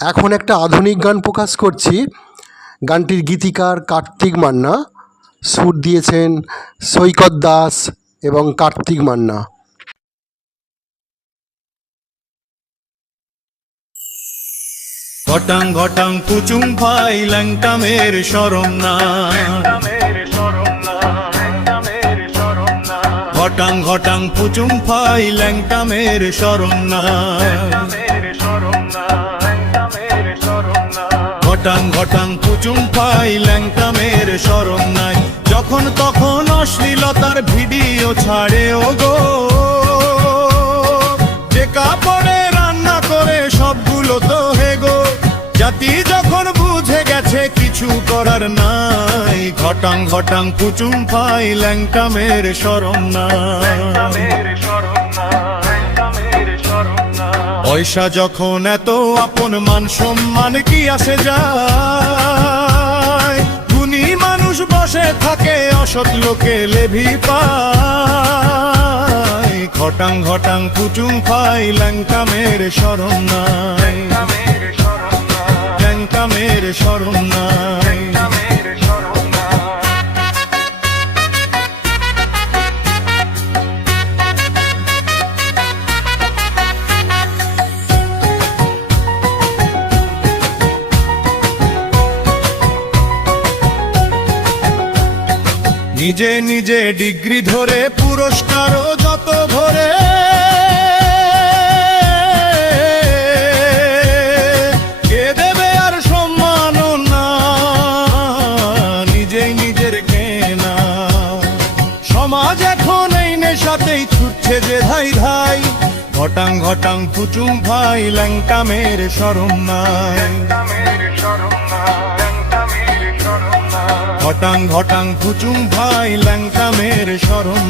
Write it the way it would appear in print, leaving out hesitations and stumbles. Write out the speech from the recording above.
এখন একটা আধুনিক গান প্রকাশ করছি। গানটির গীতিকার কার্তিক মান্না, সুর দিয়েছেন সৈকত দাস এবং কার্তিক মান্না। ঘটাং ঘটাং পুচুং ভাই ল্যাংটা মের শরম না, ঘটাং ঘটাং পুচুং ভাই ল্যাংটা মের শরম না, ঘটাং ঘটাং পুচুং ভাই ল্যাংটা মের শরম নাই। যখন তখন অশ্লীলতার ভিডিও ছাড়ে ও গো, যে কাপড়ে রান্না করে সবগুলো তো হে গো। জাতি যখন বুঝে গেছে কিছু করার নাই, ঘটাং ঘটাং পুচুং ভাই ল্যাংটা মের শরম নাই। পয়সা যখন এত আপন মান সম্মান কি আসে যায়, গুণী মানুষ বসে থাকে অসৎ লোকে লেভি পায়। ঘটাং ঘটাং পুচুং ভাই ল্যাংটা মের শরম নাই, ল্যাংটা মের শরম নাই। নিজে নিজে ডিগ্রি ধরে পুরস্কারও যত ভরে, কে দেবে আর সম্মানও না, নিজেই নিজের কেনা। সমাজ এখন এই নেশাতেই ছুটছে যে ধাই ধাই, ঘটাং ঘটাং পুচুং ভাই ল্যাংটা মের শরম নাই, ঘটাং ঘটাং পুচুং ভাই ল্যাংটা মের শরম